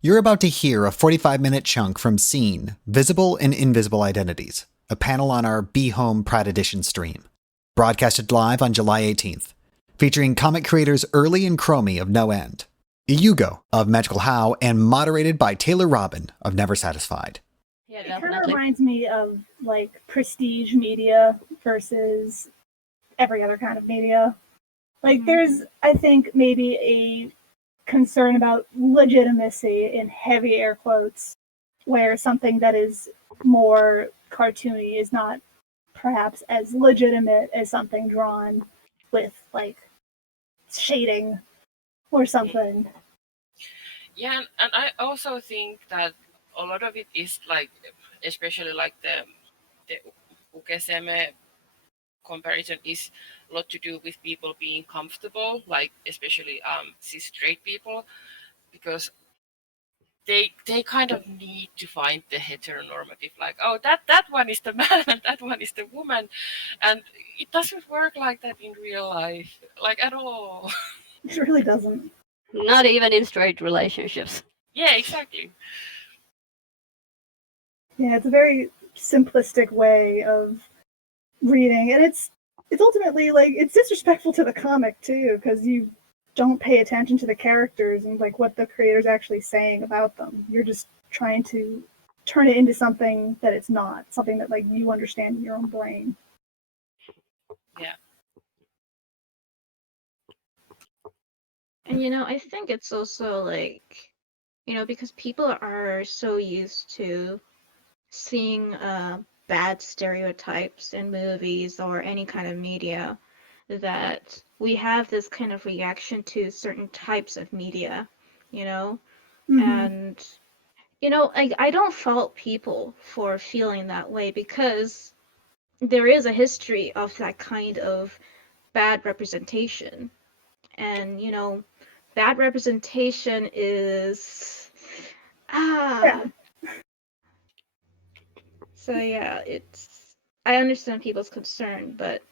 You're about to hear a 45-minute chunk from Scene, Visible and Invisible Identities, a panel on our Be Home Pride Edition stream, broadcasted live on July 18th, featuring comic creators Early and Chromie of No End, Iyugo of Magical How, and moderated by Taylor Robin of Never Satisfied. Yeah, It kind of definitely. reminds me of like prestige media versus every other kind of media. Like there's, I think, maybe a concern about legitimacy in heavy air quotes, where something that is more cartoony is not perhaps as legitimate as something drawn with like shading or something. Yeah, and I also think that a lot of it is like, especially like the ukeseme comparison is a lot to do with people being comfortable, like especially cis straight people, because they kind of need to find the heteronormative, like, oh, that one is the man and that one is the woman, and it doesn't work like that in real life, like at all. It really doesn't. Not even in straight relationships. Yeah, exactly. Yeah, it's a very simplistic way of reading, and it's ultimately like it's disrespectful to the comic too, because you don't pay attention to the characters and like what the creator's actually saying about them. You're just trying to turn it into something that it's not, something that like you understand in your own brain. Yeah. And I think it's also like, because people are so used to seeing bad stereotypes in movies or any kind of media, that we have this kind of reaction to certain types of media, Mm-hmm. and I don't fault people for feeling that way, because there is a history of that kind of bad representation. And bad representation is Yeah. So yeah, I understand people's concern, but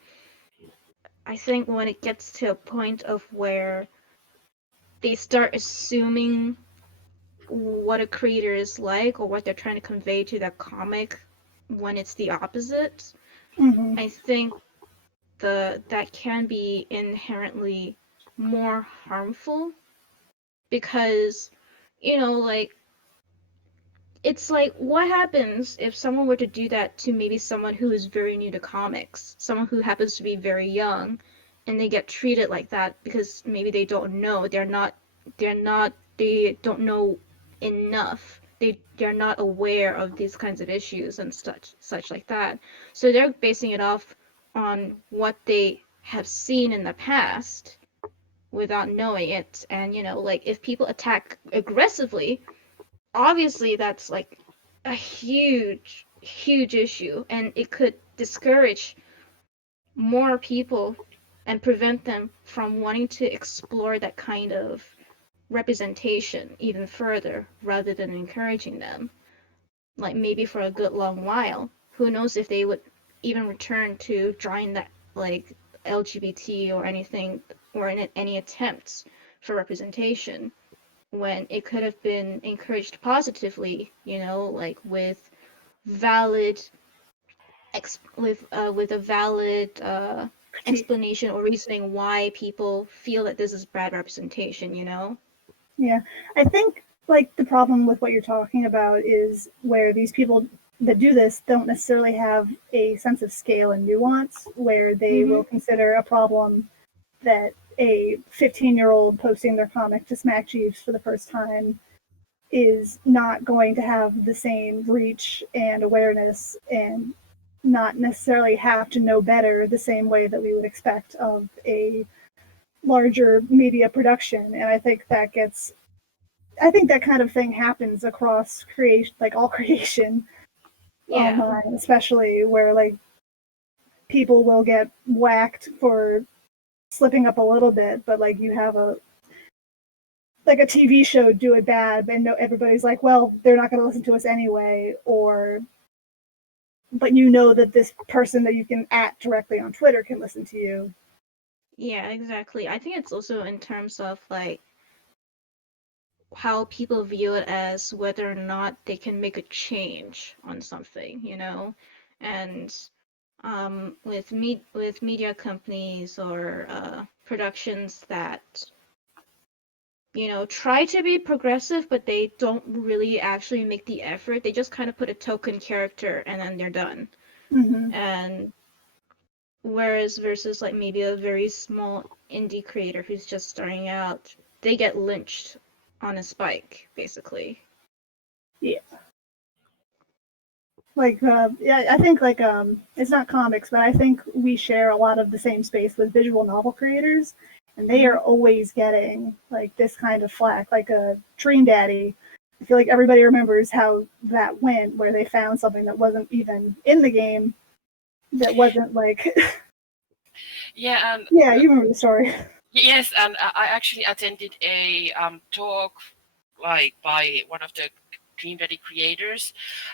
I think when it gets to a point of where they start assuming what a creator is like or what they're trying to convey to their comic when it's the opposite, Mm-hmm. I think that can be inherently more harmful, because like, it's like, what happens if someone were to do that to maybe someone who is very new to comics, someone who happens to be very young, and they get treated like that because maybe they don't know, they don't know enough. They're not aware of these kinds of issues and such like that. So they're basing it off on what they have seen in the past without knowing it. And like, if people attack aggressively, obviously that's like a huge issue, and it could discourage more people and prevent them from wanting to explore that kind of representation even further, rather than encouraging them, like maybe for a good long while. Who knows if they would even return to drawing that, like, LGBT or anything, or any attempts for representation, when it could have been encouraged positively, like with valid with a valid explanation or reasoning why people feel that this is bad representation. Yeah, I think like the problem with what you're talking about is where these people that do this don't necessarily have a sense of scale and nuance, where they will consider a problem that a 15-year-old posting their comic to Smack Chiefs for the first time is not going to have the same reach and awareness, and not necessarily have to know better the same way that we would expect of a larger media production. And I think that kind of thing happens across creation, like all creation online, especially, where like people will get whacked for slipping up a little bit, but like you have a TV show do it bad, and everybody's like, well, they're not going to listen to us anyway, or but that this person that you can @ directly on Twitter can listen to you. Yeah, exactly. I think it's also in terms of like how people view it as whether or not they can make a change on something, you know, and with media companies or productions that try to be progressive, but they don't really actually make the effort. They just kind of put a token character and then they're done. Mm-hmm. And whereas versus like maybe a very small indie creator who's just starting out, they get lynched on a spike, basically. Yeah. Like, yeah, I think like it's not comics, but I think we share a lot of the same space with visual novel creators, and they are always getting like this kind of flack. Like a Dream Daddy, I feel like everybody remembers how that went, where they found something that wasn't even in the game, that wasn't like. Yeah, and Yeah, you remember the story. yes, and I actually attended a talk like by one of the Dream Daddy creators,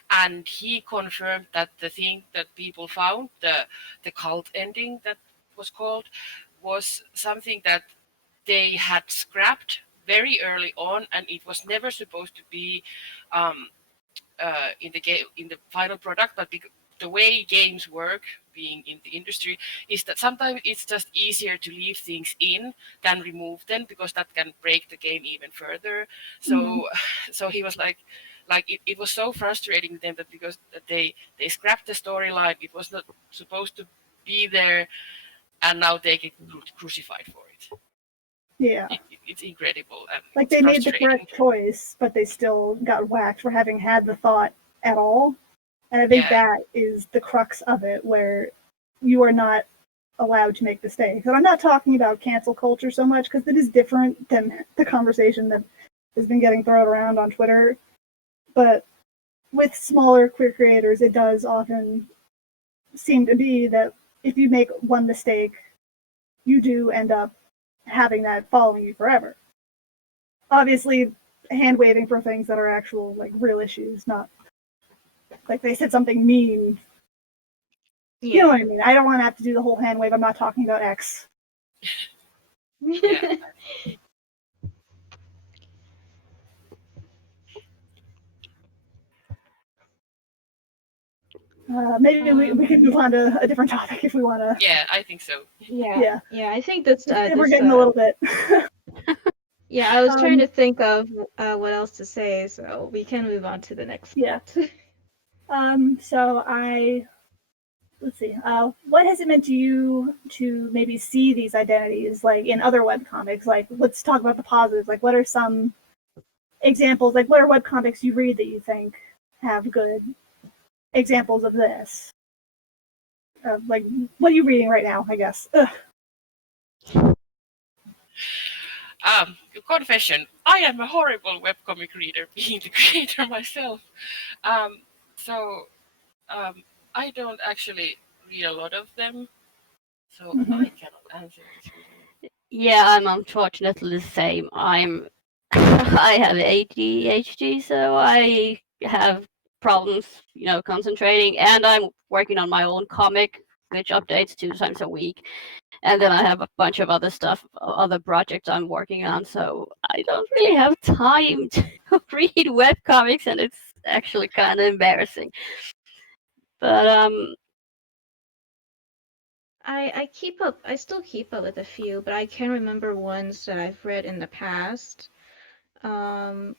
and he confirmed that the thing that people found, the cult ending that was called, was something that they had scrapped very early on, and it was never supposed to be um, in the game in the final product. But the way games work, being in the industry, is that sometimes it's just easier to leave things in than remove them, because that can break the game even further. So so he was like it was so frustrating to them that because they scrapped the storyline, it was not supposed to be there, and now they get crucified for it. Yeah. It's incredible and Like it's they made the frustrating. correct choice, but they still got whacked for having had the thought at all. And I think Yeah. that is the crux of it, where you are not allowed to make mistakes. And I'm not talking about cancel culture so much, because it is different than the conversation that has been getting thrown around on Twitter. But with smaller queer creators, it does often seem to be that if you make one mistake, you do end up having that following you forever. Obviously, hand waving for things that are actual, like, real issues, not like they said something mean. You know what I mean? I don't want to have to do the whole hand wave. I'm not talking about X. Yeah. Maybe we could move on to a different topic if we want to. Yeah, I think so. Yeah. I think that's We're getting a little bit. Yeah, I was trying to think of what else to say, so we can move on to the next. Yeah. So let's see. What has it meant to you to maybe see these identities like in other webcomics? Like, let's talk about the positives. Like, what are some examples? Like, what are webcomics you read that you think have good examples of this? Like, what are you reading right now? I guess. Confession: I am a horrible webcomic reader, being the creator myself. So I don't actually read a lot of them, so I cannot answer this really. Yeah, I'm unfortunately the same. I have ADHD, so I have problems, concentrating, and I'm working on my own comic, which updates 2 times a week. And then I have a bunch of other stuff, other projects I'm working on, so I don't really have time to read webcomics, and it's actually kind of embarrassing. But I still keep up with a few, but I can remember ones that I've read in the past. I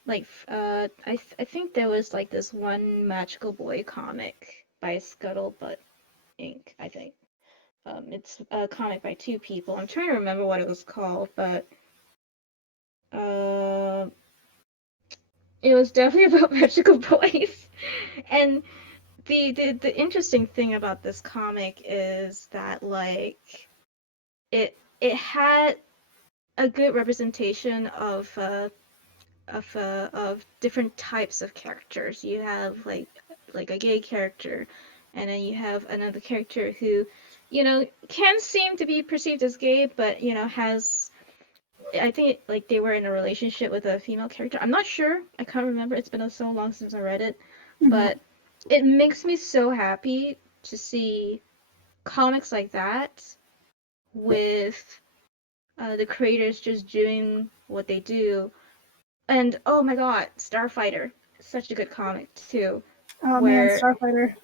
think there was like this one Magical Boy comic by Scuttlebutt Inc. I think. It's a comic by two people. I'm trying to remember what it was called, but it was definitely about magical boys. And the interesting thing about this comic is that like it had a good representation of different types of characters. You have like a gay character, and then you have another character who, can seem to be perceived as gay, but has. I think like they were in a relationship with a female character. I'm not sure. I can't remember. It's been so long since I read it, but it makes me so happy to see comics like that with the creators just doing what they do And oh my god, Starfighter, such a good comic too. Oh man, Where Starfighter.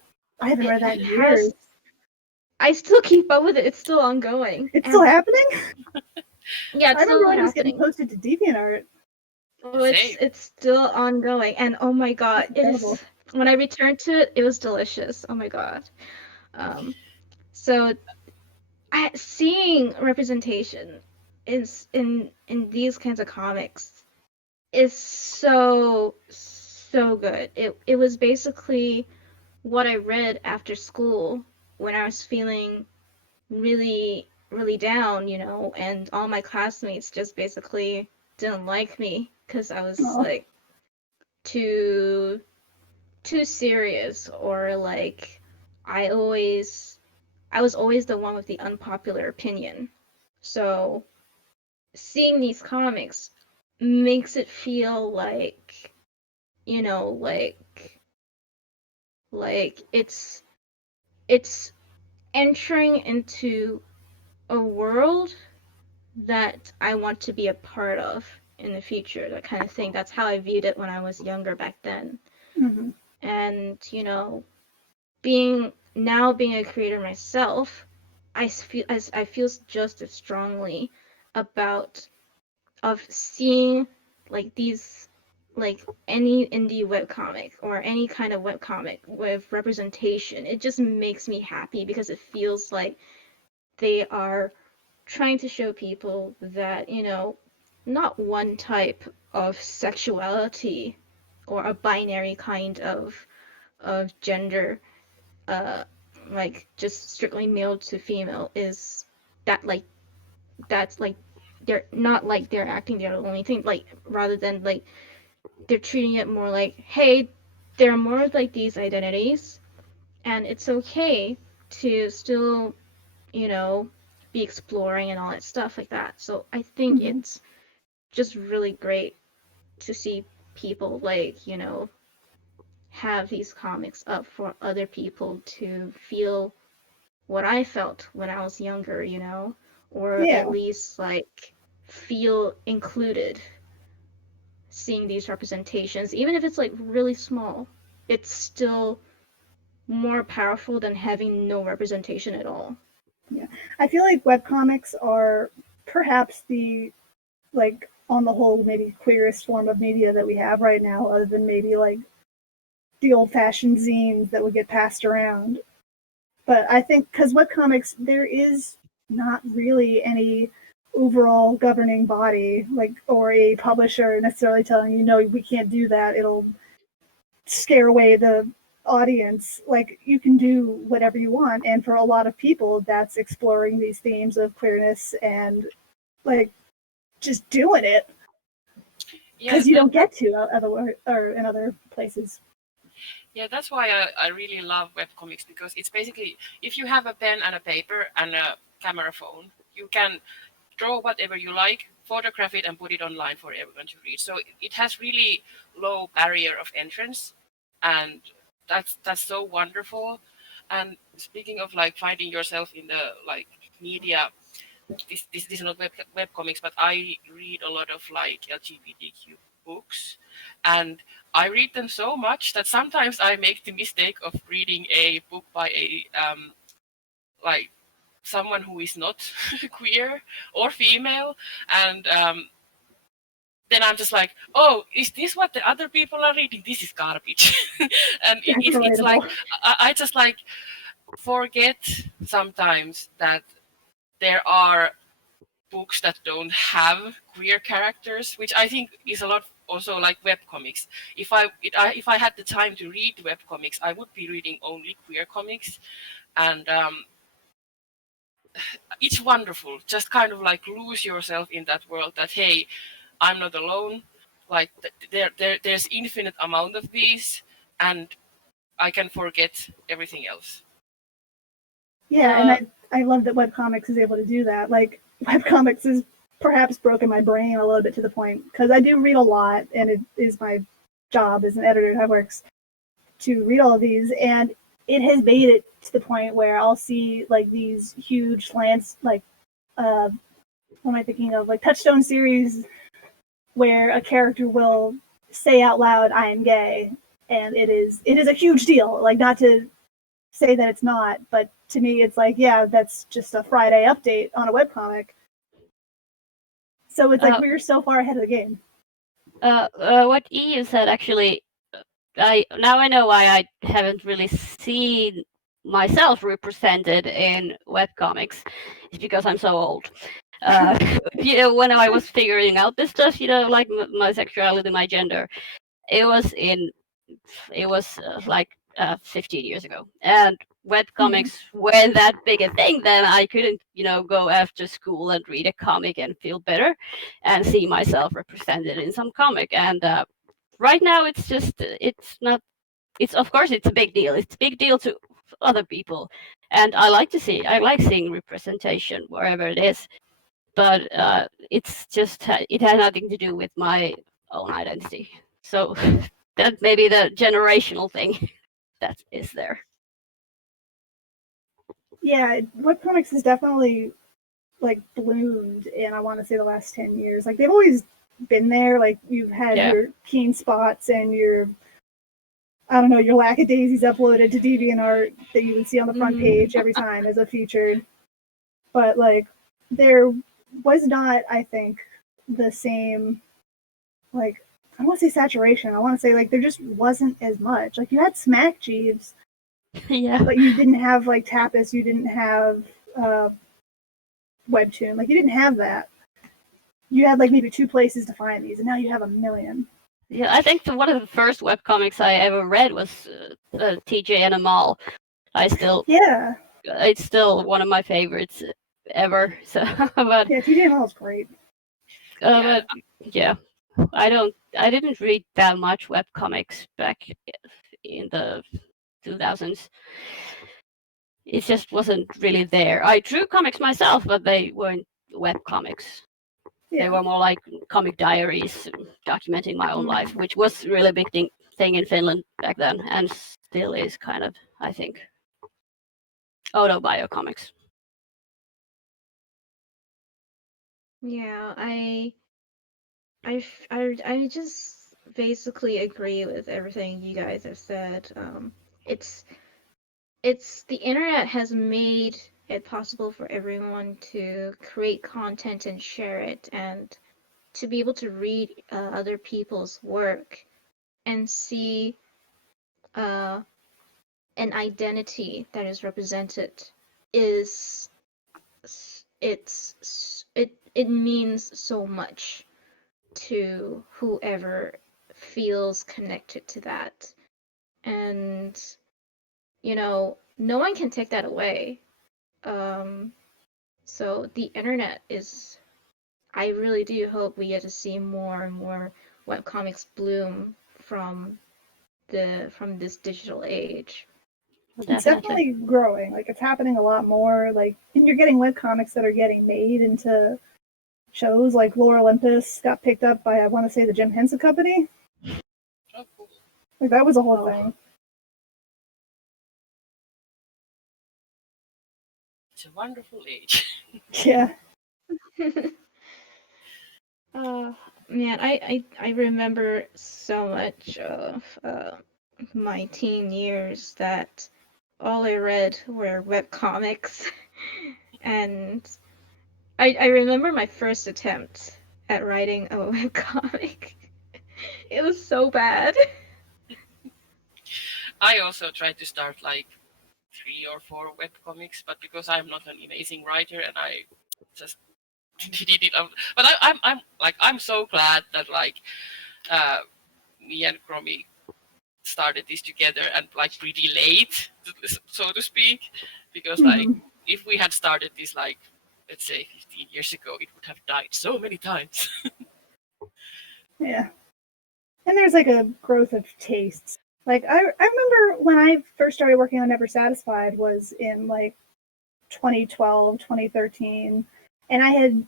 I haven't read that in years. I still keep up with it. It's still ongoing. It's still happening? Yeah, it's I remember still when it was getting happening. posted to DeviantArt. Oh, it's still ongoing, and oh my god, That's incredible. when I returned to it, it was delicious. Oh my god. So seeing representation is in these kinds of comics is so good. It was basically what I read after school when I was feeling really down, and all my classmates just basically didn't like me because I was like too serious, or like I was always the one with the unpopular opinion. So seeing these comics makes it feel like, like it's entering into a world that I want to be a part of in the future, that kind of thing. That's how I viewed it when I was younger back then. Mm-hmm. And, being a creator myself, I feel just as strongly about of seeing like these, like any indie webcomic or any kind of webcomic with representation. It just makes me happy because it feels like they are trying to show people that, not one type of sexuality or a binary kind of gender, uh, like just strictly male to female, is that like that's like they're not like they're acting they're the only thing, like rather than like they're treating it more like, hey, there are more like these identities, and it's okay to still, you know, be exploring and all that stuff like that. So I think Mm-hmm. it's just really great to see people like, have these comics up for other people to feel what I felt when I was younger, or Yeah. at least like feel included seeing these representations, even if it's like really small. It's still more powerful than having no representation at all. Yeah. I feel like webcomics are perhaps the, like, on the whole, maybe queerest form of media that we have right now, other than maybe like the old fashioned zines that would get passed around. But I think because webcomics, there is not really any overall governing body, like, or a publisher necessarily telling you, no, we can't do that. It'll scare away the audience. Like, you can do whatever you want. And for a lot of people, that's exploring these themes of queerness and like just doing it because you don't get to other or in other places. Yeah, that's why I really love webcomics, because it's basically, if you have a pen and a paper and a camera phone, you can draw whatever you like, photograph it, and put it online for everyone to read. So it has really low barrier of entrance, and that's so wonderful. And speaking of like finding yourself in the like media, this is not web comics, but I read a lot of like LGBTQ books, and I read them so much that sometimes I make the mistake of reading a book by a like someone who is not queer or female, and then I'm just like, oh, is this what the other people are reading? This is garbage. And it's like I just like forget sometimes that there are books that don't have queer characters, which I think is a lot also like webcomics. If I had the time to read webcomics, I would be reading only queer comics, and it's wonderful. Just kind of like lose yourself in that world. That hey, I'm not alone. Like there's infinite amount of these, and I can forget everything else. Yeah, and I love that webcomics is able to do that. Like, webcomics has perhaps broken my brain a little bit to the point, because I do read a lot, and it is my job as an editor at Hiveworks to read all of these, and it has made it to the point where I'll see like these huge lands, like what am I thinking of? Like Touchstone series where a character will say out loud, "I am gay," and it is a huge deal. Like, not to say that it's not, but to me, it's like, yeah, that's just a Friday update on a webcomic. So it's like we're so far ahead of the game. What EU said, actually, I know why I haven't really seen myself represented in webcomics. It's because I'm so old. When I was figuring out this stuff, like my sexuality, my gender, it was 15 years ago, and webcomics weren't that big a thing then. I couldn't, go after school and read a comic and feel better and see myself represented in some comic. And right now, of course it's a big deal. It's a big deal to other people, and I like seeing representation wherever it is. But it's just, it has nothing to do with my own identity. So that may be the generational thing that is there. Yeah, webcomics has definitely like bloomed in, I want to say, the last 10 years. Like, they've always been there. Like, you've had your keen spots and your, I don't know, your lackadaisies uploaded to DeviantArt that you would see on the front page every time as a feature. But like, there was not, I think, the same, like, I don't want to say saturation. I want to say, like, there just wasn't as much. Like, you had Smack Jeeves, Yeah. but you didn't have like Tapas. You didn't have Webtoon. Like, you didn't have that. You had like maybe 2 places to find these, and now you have a million. Yeah, I think one of the first webcomics I ever read was TJ and Amal. It's still one of my favorites ever. So, but yeah, TJ and Amal is great. But yeah, I didn't read that much webcomics back in the 2000s. It just wasn't really there. I drew comics myself, but they weren't webcomics. Yeah. They were more like comic diaries, documenting my own life, which was really a big thing in Finland back then, and still is, kind of, I think. Autobio comics. Yeah, I just basically agree with everything you guys have said. It's the internet has made it possible for everyone to create content and share it, and to be able to read other people's work and see an identity that is represented it means so much to whoever feels connected to that. And no one can take that away. So the internet is, I really do hope we get to see more and more webcomics bloom from this digital age. It's definitely growing. Like, it's happening a lot more. Like, and you're getting webcomics that are getting made into shows. Like, Lore Olympus got picked up by, I want to say, the Jim Henson Company. Oh, cool. Like, that was a whole thing. It's a wonderful age. Yeah. Man, I remember so much of my teen years that all I read were webcomics. And I remember my first attempt at writing a webcomic. It was so bad. I also tried to start like 3 or 4 webcomics, but because I'm not an amazing writer and I just did it. But I'm so glad that like me and Chromie started this together, and like pretty late, so to speak, because like if we had started this like, let's say 15 years ago, it would have died so many times. Yeah. And there's like a growth of tastes. Like, I remember when I first started working on Never Satisfied was in like 2012, 2013, and I had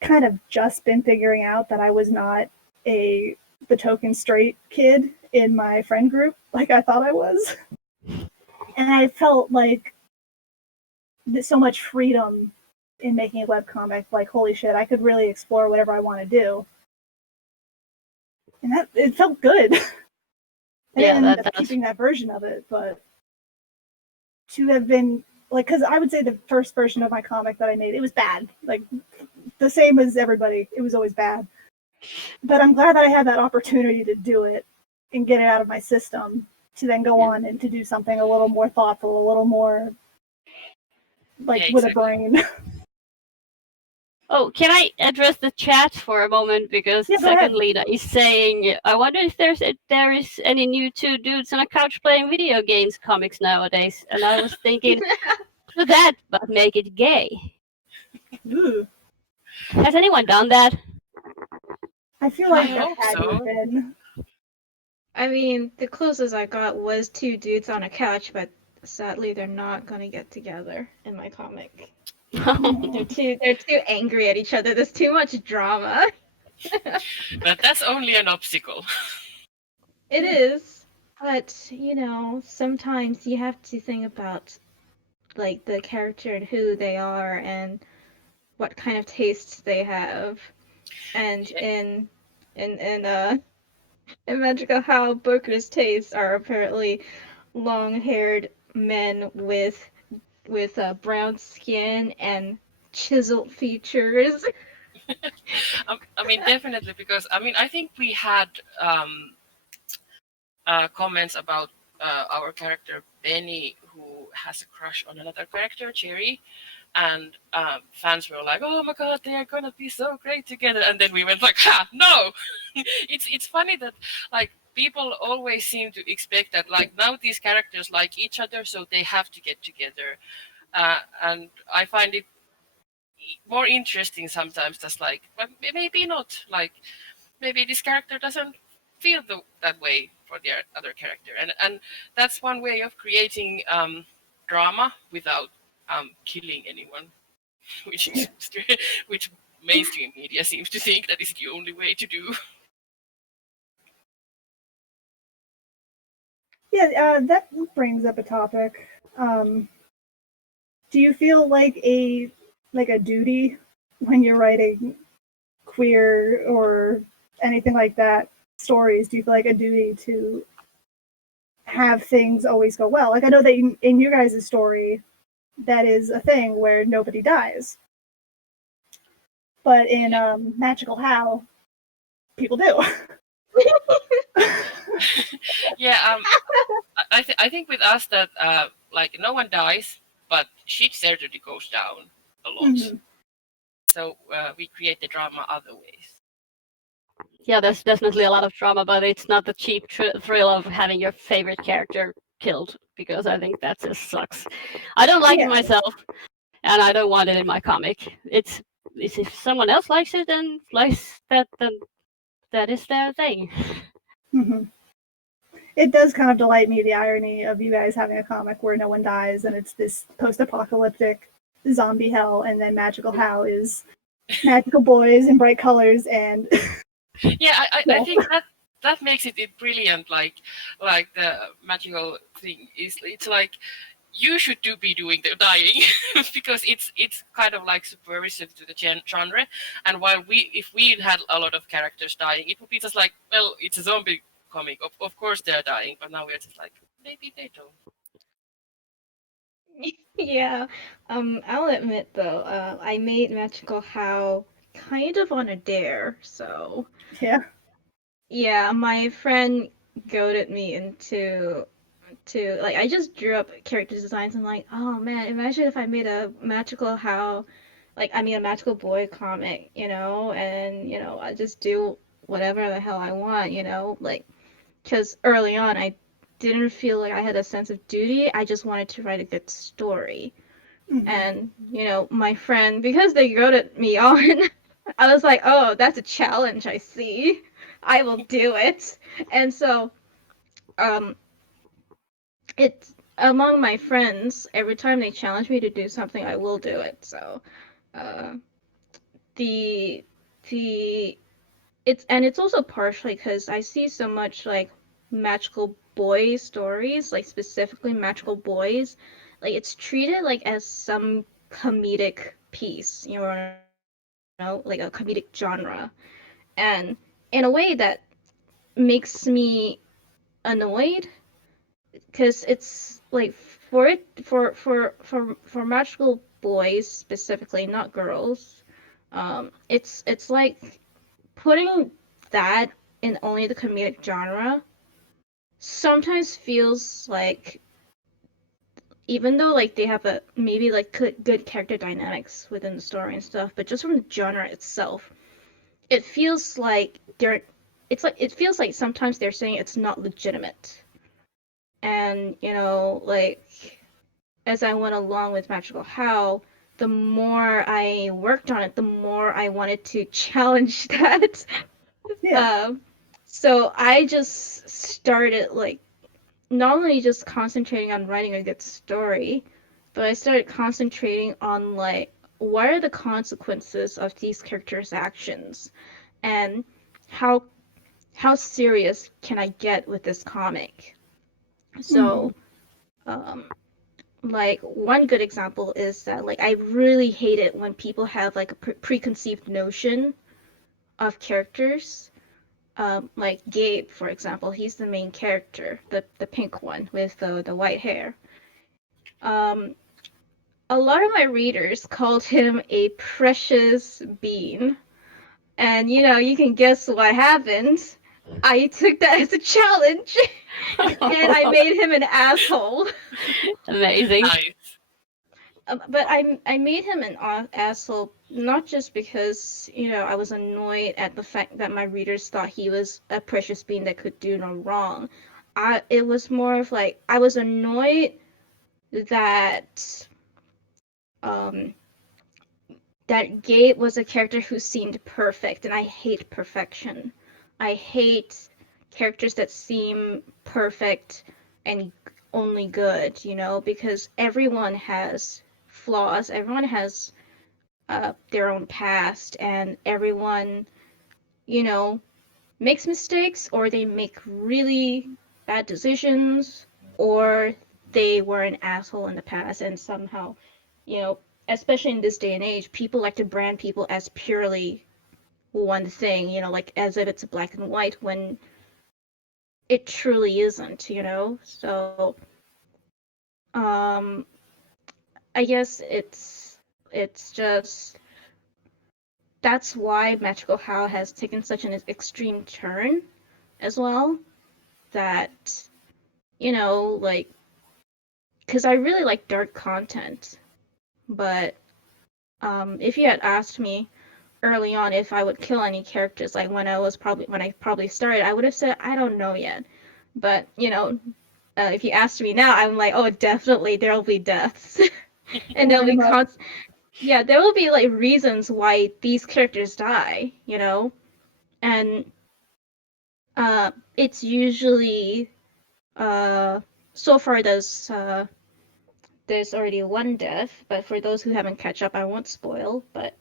kind of just been figuring out that I was not the token straight kid in my friend group like I thought I was. And I felt like there's so much freedom in making a webcomic. Like, holy shit, I could really explore whatever I want to do. And that it felt good. I Yeah, didn't end that up does. keeping that version of it, but to have been like, because I would say the first version of my comic that I made, it was bad. Like the same as everybody, it was always bad. But I'm glad that I had that opportunity to do it and get it out of my system to then go on and to do something a little more thoughtful, a little more like Yeah, with a exactly. brain. Oh, can I address the chat for a moment? Because Yeah, go ahead. second leader is saying, I wonder if there is any new two dudes on a couch playing video games comics nowadays. And I was thinking, do that, but make it gay. Ooh. Has anyone done that? I feel I like there hope had to so. have been. I mean, the closest I got was two dudes on a couch, but sadly they're not gonna get together in my comic. They're too angry at each other. There's too much drama. But that's only an obstacle. It is, but sometimes you have to think about like the character and who they are and what kind of tastes they have. And Yeah. in Magical How Booker's tastes are apparently long-haired men with brown skin and chiseled features. I mean, definitely, because I mean, I think we had comments about our character Benny, who has a crush on another character, Cherry, and fans were like, "Oh my god, they are gonna be so great together!" And then we went like, "Ha, no!" It's funny that like people always seem to expect that like now these characters like each other, so they have to get together, and I find it more interesting sometimes. That's like, but maybe not. Like maybe this character doesn't feel that way for the other character, and that's one way of creating drama without killing anyone, which is which mainstream media seems to think that is the only way to do. Yeah, that brings up a topic. Do you feel like a duty when you're writing queer or anything like that stories? Do you feel like a duty to have things always go well? Like I know that in your guys' story, that is a thing where nobody dies, but in Magical How, people do. Yeah, I think with us that like no one dies, but shit certainly goes down a lot. Mhm. So we create the drama other ways. Yeah, there's definitely a lot of drama, but it's not the cheap thrill of having your favorite character killed, because I think that just sucks. I don't like it Yeah. myself, and I don't want it in my comic. It's if someone else likes it and likes that, then that is their thing. Mhm. It does kind of delight me, the irony of you guys having a comic where no one dies and it's this post-apocalyptic zombie hell, and then Magical How is magical boys in bright colors and Yeah, I think that makes it brilliant. Like the magical thing is, it's like you should be doing the dying because it's kind of like subversive to the genre. And while if we had a lot of characters dying, it would be just like, well, it's a zombie comic. Of course they're dying, but now we're just like, maybe they don't. Yeah. I'll admit though, I made Magical How kind of on a dare, so yeah. yeah, my friend goaded me into like I just drew up character designs and like, oh man, imagine if I made a Magical How, like I mean a Magical Boy comic, and I just do whatever the hell I want, like because early on I didn't feel like I had a sense of duty. I just wanted to write a good story. Mhm. And, my friend, because they goaded me on, I was like, oh, that's a challenge, I see. I will do it. And so, um, it's among my friends, every time they challenge me to do something, I will do it. So, uh, the, the, it's also partially because I see so much like magical boy stories, like specifically magical boys, like it's treated like as some comedic piece, like a comedic genre, and in a way that makes me annoyed, because it's like for magical boys specifically, not girls. It's like putting that in only the comedic genre sometimes feels like, even though like they have a maybe like good character dynamics within the story and stuff, but just from the genre itself, it feels like it feels like sometimes they're saying it's not legitimate. And like as I went along with Magical How, the more I worked on it, the more I wanted to challenge that. Yeah. So I just started like not only just concentrating on writing a good story, but I started concentrating on like what are the consequences of these characters' actions, and how how serious can I get with this comic. So like one good example is that like I really hate it when people have like a preconceived notion of characters. Like Gabe, for example, he's the main character, the pink one with the white hair. Um, a lot of my readers called him a precious bean, and you can guess what happened. I took that as a challenge, and I made him an asshole. Amazing. Nice. But I made him an asshole not just because I was annoyed at the fact that my readers thought he was a precious being that could do no wrong. It was more of like I was annoyed that um that Gabe was a character who seemed perfect, and I hate perfection. I hate characters that seem perfect and only good, because everyone has flaws, everyone has their own past, and everyone, you know, makes mistakes, or they make really bad decisions, or they were an asshole in the past, and somehow, you know, especially in this day and age, people like to brand people as purely one thing, like as if it's black and white when it truly isn't. So, um, I guess it's just that's why Magical How has taken such an extreme turn as well. That like, because I really like dark content, but if you had asked me early on if I would kill any characters, like when I probably started, I would have said I don't know yet. But if you asked me now, I'm like, oh, definitely there'll be deaths, and there'll be yeah, there will be like reasons why these characters die, and it's usually so far there's already one death, but for those who haven't catch up, I won't spoil. But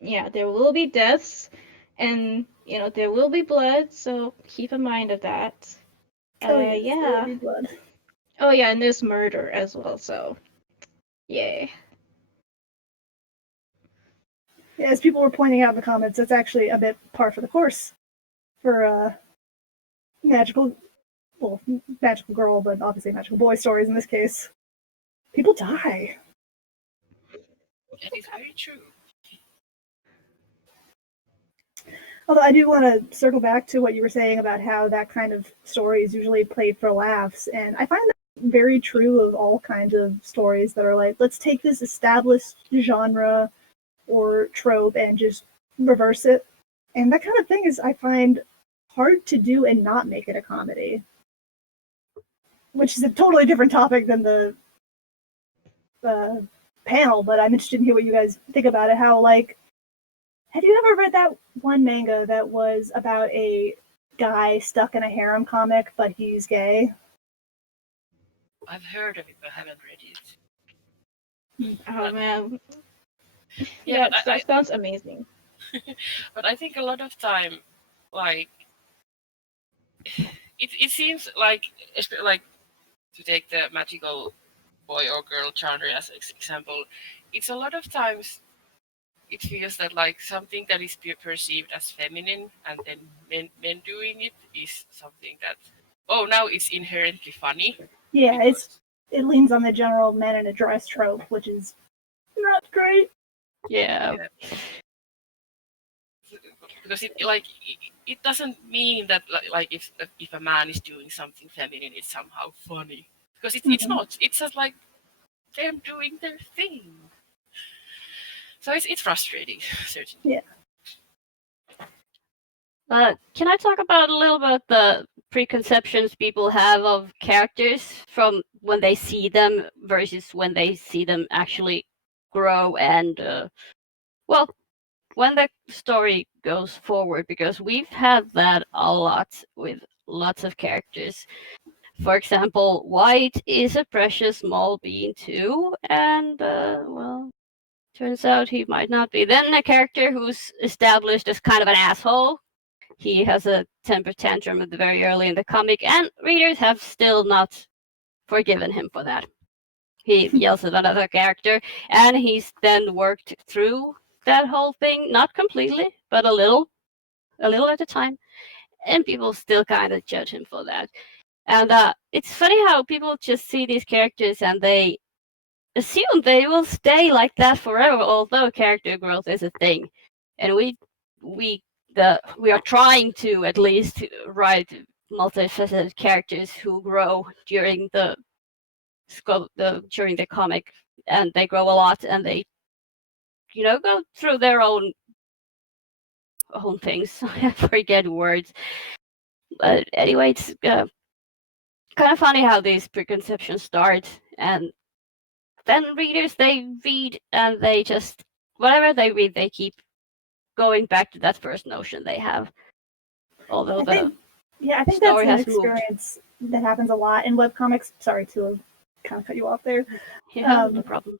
yeah, there will be deaths, and there will be blood, so keep in mind of that. Oh yes, there will Yeah. be blood. Oh yeah, and there's murder as well. So, yeah. Yeah, as people were pointing out in the comments, it's actually a bit par for the course for magical, well, magical girl, but obviously magical boy stories in this case. People die. That is very true. Although I do want to circle back to what you were saying about how that kind of story is usually played for laughs, and I find that very true of all kinds of stories that are like, let's take this established genre or trope and just reverse it. And that kind of thing is, I find, hard to do and not make it a comedy, which is a totally different topic than the panel, but I'm interested in hear what you guys think about it. How, like, have you ever read that one manga that was about a guy stuck in a harem comic, but he's gay? I've heard of it, but I haven't read it. Oh man. Yeah, Yeah, that sounds amazing. but I think a lot of time, like, it seems like to take the magical boy or girl genre as example, it's a lot of times it feels that like something that is perceived as feminine, and then men doing it is something that, oh, now it's inherently funny. Yeah, because, it leans on the general men in a dress trope, which is not great. Yeah. because it doesn't mean that like if a man is doing something feminine, it's somehow funny, because it's not. It's just like them doing their thing. So it's frustrating, certainly. Yeah. Can I talk about a little bit the preconceptions people have of characters from when they see them versus when they see them actually grow and, well, when the story goes forward, because we've had that a lot with lots of characters. For example, White is a precious small being too, and, well, turns out he might not be. Then a character who's established as kind of an asshole. He has a temper tantrum at the very early in the comic, and readers have still not forgiven him for that. He yells at another character, and he's then worked through that whole thing, not completely, but a little at a time, and people still kind of judge him for that. And it's funny how people just see these characters and they assume they will stay like that forever, although character growth is a thing, and we are trying to at least write multifaceted characters who grow during the comic, and they grow a lot, and they go through their own things. I forget words, but anyway, it's kind of funny how these preconceptions start, and then readers, they read and they just, whatever they read, they keep going back to that first notion they have. Although I think that's story an has moved. experience that happens a lot in webcomics. Sorry to have kind of cut you off there. Yeah, no problem.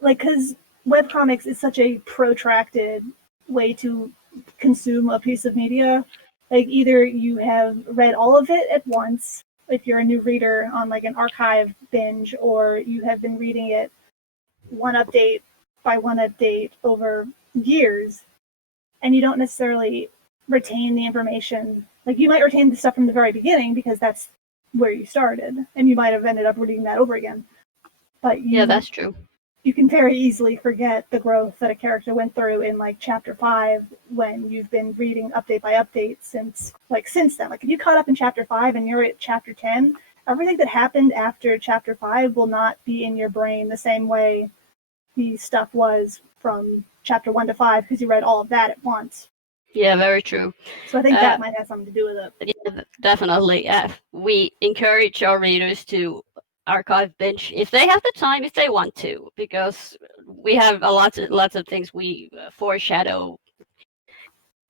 Like, because webcomics is such a protracted way to consume a piece of media. Like, either you have read all of it at once, if you're a new reader on like an archive binge, or you have been reading it one update by one update over years, and you don't necessarily retain the information. Like, you might retain the stuff from the very beginning because that's where you started, and you might have ended up reading that over again. But yeah, that's true. You can very easily forget the growth that a character went through in like chapter 5 when you've been reading update by update since then. Like, if you caught up in chapter 5 and you're at chapter 10, everything that happened after chapter 5 will not be in your brain the same way the stuff was from chapter 1 to 5, because you read all of that at once. Yeah, very true. So I think that might have something to do with it. Yeah, definitely. We encourage our readers to archive binge if they have the time, if they want to, because we have lots of things we foreshadow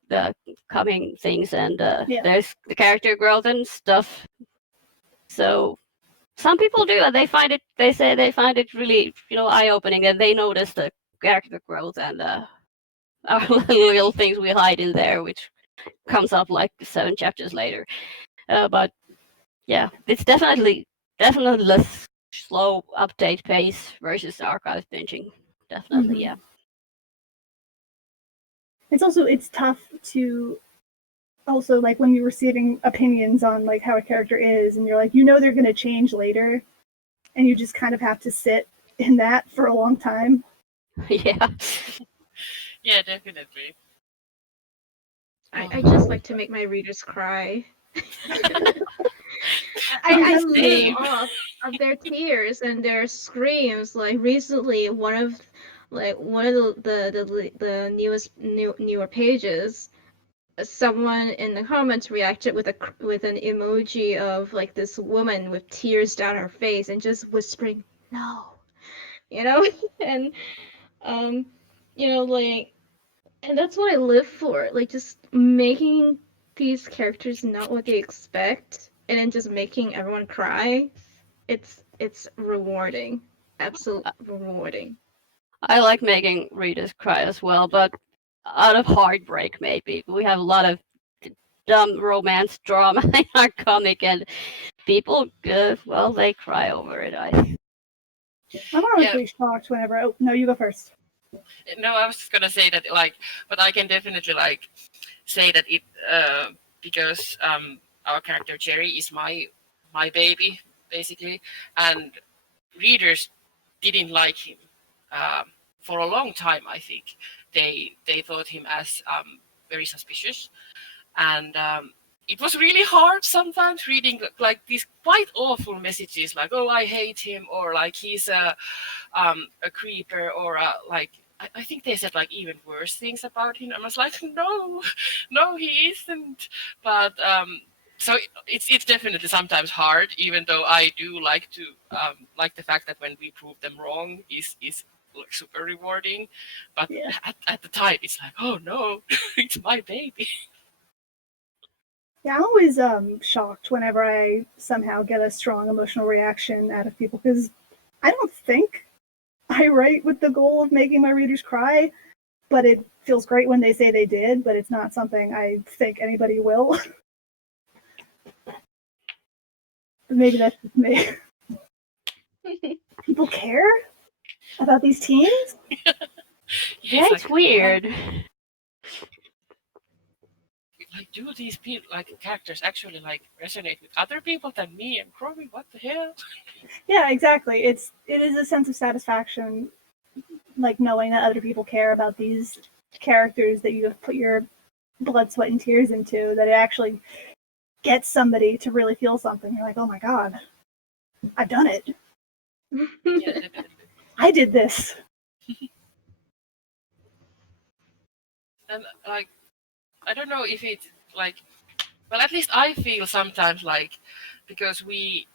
the coming things, and there's the character growth and stuff. So some people do, and they say they find it really eye-opening, and they notice the character growth and our little things we hide in there, which comes up like 7 chapters later. But yeah, it's definitely less slow update pace versus archive binging. Definitely, yeah. It's tough to also, like, when you're receiving opinions on like how a character is, and you're like, they're going to change later, and you just kind of have to sit in that for a long time. Yeah. Yeah, definitely. I just like to make my readers cry. I live off of their tears and their screams. Like, recently, one of the newer pages, someone in the comments reacted with an emoji of like this woman with tears down her face and just whispering no, and like, and that's what I live for, like, just making these characters not what they expect and then just making everyone cry. It's rewarding, absolutely rewarding. I like making readers cry as well, but out of heartbreak, maybe. We have a lot of dumb romance drama in our comic, and people, they cry over it. I'm honestly shocked whenever. Oh, no, you go first. No, I was just gonna say that like, but I can definitely like say that it because our character Jerry is my baby basically, and readers didn't like him for a long time. I think they thought him as very suspicious, and it was really hard sometimes reading like these quite awful messages like, oh, I hate him, or like he's a creeper, or like I think they said like even worse things about him. I was like, no, no, he isn't. But so it's definitely sometimes hard, even though I do like the fact that when we prove them wrong is like super rewarding. But Yeah. at the time, it's like, oh no, it's my baby. Yeah, I'm always shocked whenever I somehow get a strong emotional reaction out of people because I don't think I write with the goal of making my readers cry, but it feels great when they say they did, but it's not something I think anybody will. Maybe that's just me. People care about these teens? Yeah, it's like, weird. like do these people like characters actually like resonate with other people than me and Crowley? What the hell? Yeah, exactly. It is a sense of satisfaction, like knowing that other people care about these characters that you have put your blood, sweat, and tears into. That it actually gets somebody to really feel something. You're like, oh my god, I've done it. Yeah, definitely. I did this. And like I don't know if it's like, well, at least I feel sometimes like because we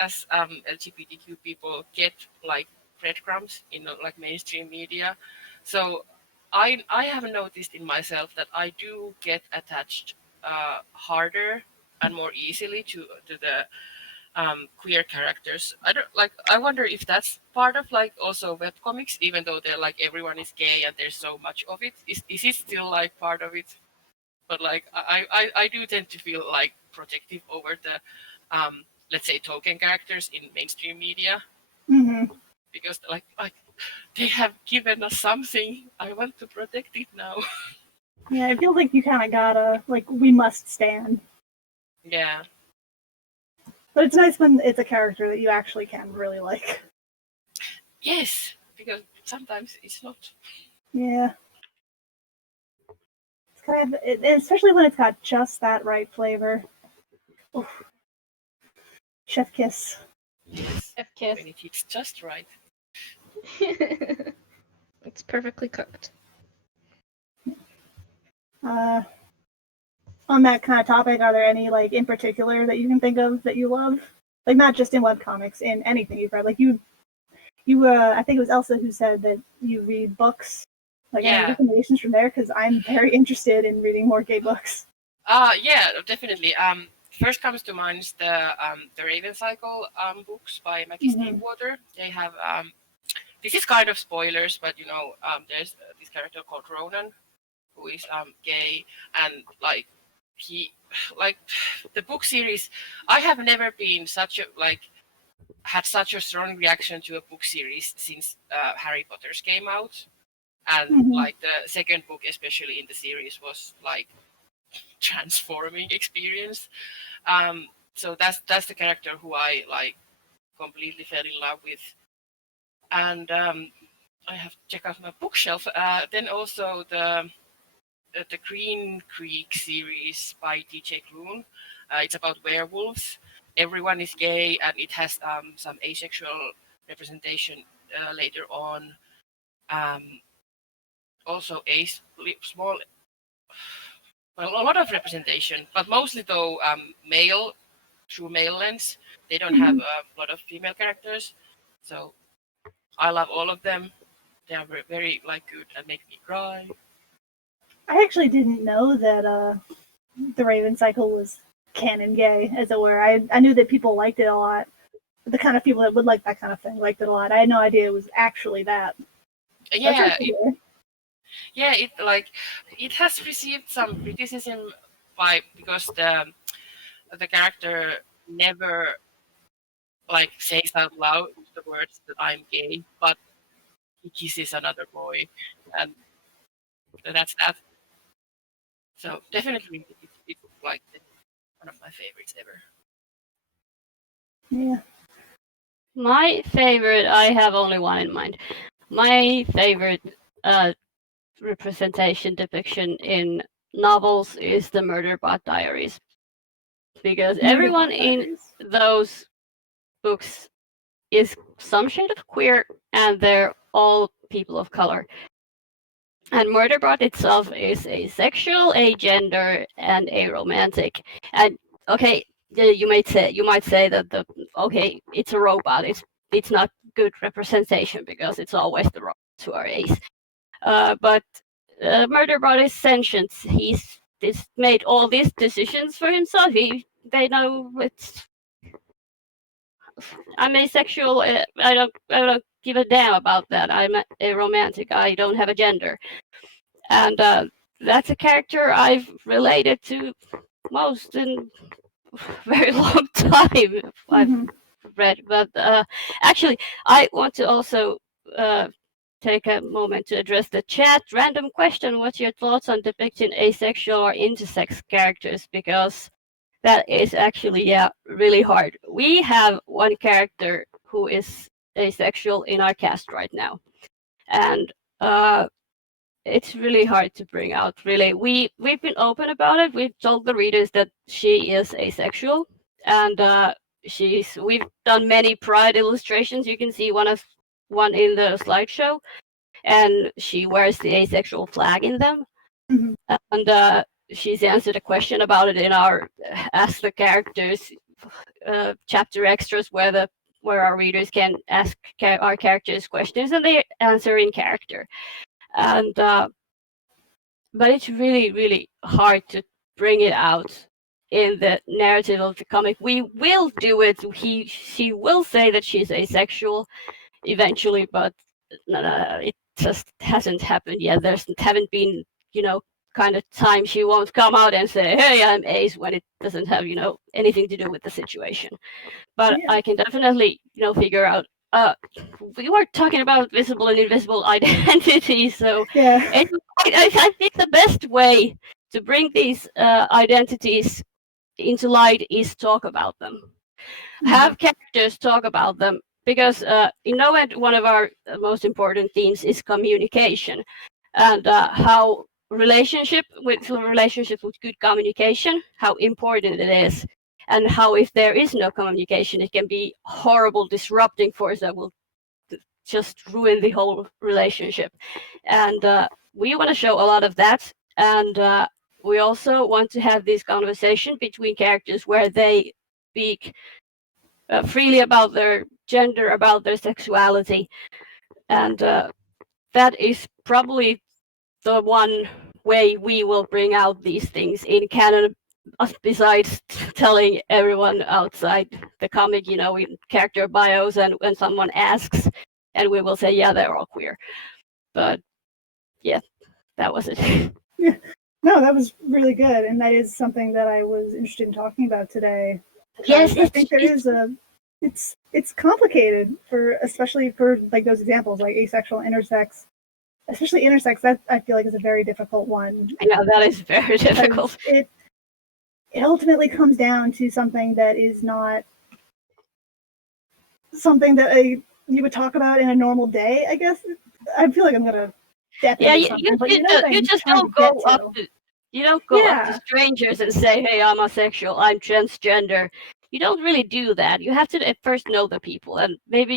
as LGBTQ people get like breadcrumbs in like mainstream media, so I have noticed in myself that I do get attached harder and more easily to the queer characters. I don't like. I wonder if that's part of like also webcomics, even though they're like everyone is gay and there's so much of it. Is it still like part of it? But like I do tend to feel like protective over the let's say token characters in mainstream media Hmm. because like they have given us something. I want to protect it now. Yeah, it feels like you kind of gotta, like, we must stand. Yeah. But it's nice when it's a character that you actually can really like. Yes, because sometimes it's not. Yeah. It's kind of, especially when it's got just that right flavor. Oof. Chef kiss. Yes. F kiss. When it hits just right. It's perfectly cooked. On that kind of topic, are there any, like, in particular that you can think of that you love? Like, not just in webcomics, in anything you've read. Like, I think it was Elsa who said that you read books. Like, any Yeah. recommendations from there? Because I'm very interested in reading more gay books. Yeah, definitely. First comes to mind is the Raven Cycle books by Maggie Stinkwater. They have this is kind of spoilers, but you know, there's this character called Ronan who is gay, and like he like the book series. I have never been such a like had such a strong reaction to a book series since Harry Potter's came out, and like the second book, especially in the series, was like transforming experience. So that's the character who I like completely fell in love with, and I have to check out my bookshelf. Then also the Green Creek series by T.J. Klune. It's about werewolves. Everyone is gay, and it has some asexual representation later on. Also, a small, well, a lot of representation, but mostly though male through male lens. They don't have a lot of female characters, so I love all of them. They are very like good and make me cry. I actually didn't know that the Raven Cycle was canon gay, as it were. I knew that people liked it a lot. The kind of people that would like that kind of thing liked it a lot. I had no idea it was actually that. Yeah, it like it has received some criticism because the character never like says out loud the words that I'm gay, but he kisses another boy, and that's that. So definitely, it's like one of my favorites ever. Yeah. My favorite, I have only one in mind. My favorite representation depiction in novels is the Murderbot Diaries, because everyone in those books is some shade of queer, and they're all people of color. And Murderbot itself is asexual, agender, and aromantic. And okay, you might say that it's a robot. It's not good representation because it's always the robots who are ace. But Murderbot is sentient. He's made all these decisions for himself. They know I'm asexual. I don't give a damn about that. I'm a romantic. I don't have a gender, and that's a character I've related to most in a very long time. I've read, but actually, I want to also take a moment to address the chat. Random question: what's your thoughts on depicting asexual or intersex characters? Because that is actually really hard. We have one character who is asexual in our cast right now, and it's really hard to bring out. Really, we've been open about it. We've told the readers that she is asexual, and we've done many Pride illustrations. You can see one in the slideshow, and she wears the asexual flag in them, and she's answered a question about it in our Ask the Characters chapter extras, where our readers can ask our characters questions and they answer in character. And but it's really, really hard to bring it out in the narrative of the comic. We will do it. She will say that she's asexual eventually, but it just hasn't happened yet. Haven't been, kind of time she won't come out and say, hey, I'm ace, when it doesn't have, anything to do with the situation. But I can definitely, figure out. We were talking about visible and invisible identities, so I think the best way to bring these identities into light is talk about them. Have characters talk about them, because one of our most important themes is communication, and how relationships with good communication, how important it is, and how if there is no communication, it can be horrible disrupting force that will just ruin the whole relationship. And we want to show a lot of that, and we also want to have this conversation between characters where they speak freely about their gender, about their sexuality, and that is probably the one way we will bring out these things in canon, besides telling everyone outside the comic, in character bios, and when someone asks, and we will say, yeah, they're all queer. But yeah, that was it. Yeah. No, that was really good, and that is something that I was interested in talking about today. Yes, I think there is it's complicated, especially for like those examples, like asexual, intersex. Especially intersex, that I feel like is a very difficult one. Yeah, that is very difficult. It ultimately comes down to something that is not something that you would talk about in a normal day, I guess. I feel like I'm gonna step into something, but you just don't go up to strangers and say, hey, I'm asexual, I'm transgender. You don't really do that. You have to at first know the people, and maybe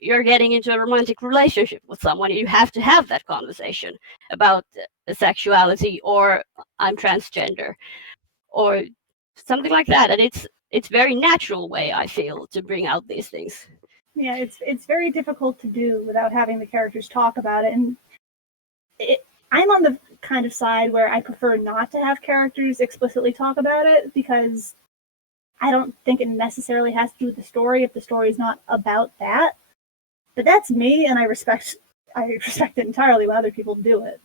you're getting into a romantic relationship with someone, you have to have that conversation about sexuality, or I'm transgender, or something like that. And it's very natural way, I feel, to bring out these things. Yeah, it's very difficult to do without having the characters talk about it. And I'm on the kind of side where I prefer not to have characters explicitly talk about it, because I don't think it necessarily has to do with the story if the story is not about that. But that's me, and I respect it entirely when other people do it.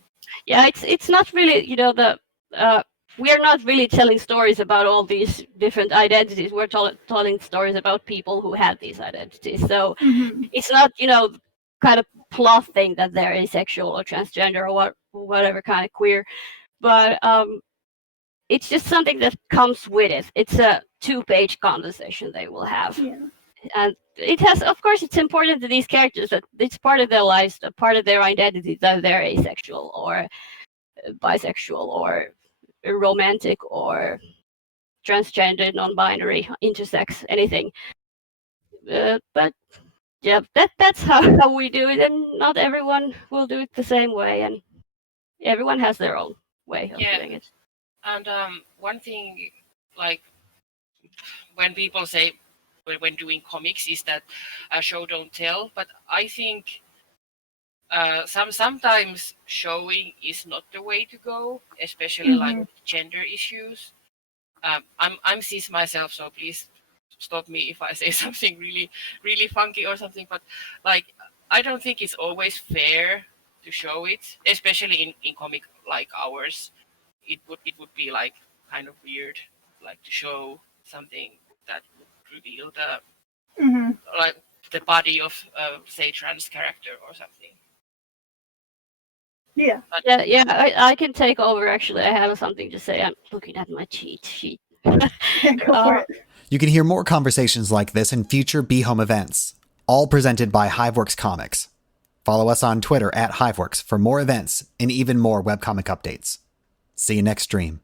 Yeah, it's not really, we are not really telling stories about all these different identities. We're telling stories about people who have these identities. So it's not, kind of plot thing that they're asexual or transgender or whatever kind of queer, but it's just something that comes with it. It's a 2-page conversation they will have. Yeah. And it has, of course, it's important to these characters that it's part of their lives, a part of their identity that they're asexual or bisexual or romantic or transgender, non-binary, intersex, anything. But yeah, that's how we do it, and not everyone will do it the same way, and everyone has their own way of doing it. And one thing, like when people say when doing comics, is that show don't tell. But I think sometimes showing is not the way to go, especially like gender issues. I'm cis myself, so please stop me if I say something really funky or something. But like, I don't think it's always fair to show it, especially in comic like ours. It would be like kind of weird, like to show something that would reveal the like the body of say trans character or something. Yeah. But, I can take over. Actually, I have something to say. I'm looking at my cheat sheet. Go for it. You can hear more conversations like this in future Be Home events, all presented by Hiveworks Comics. Follow us on Twitter @Hiveworks for more events and even more webcomic updates. See you next stream.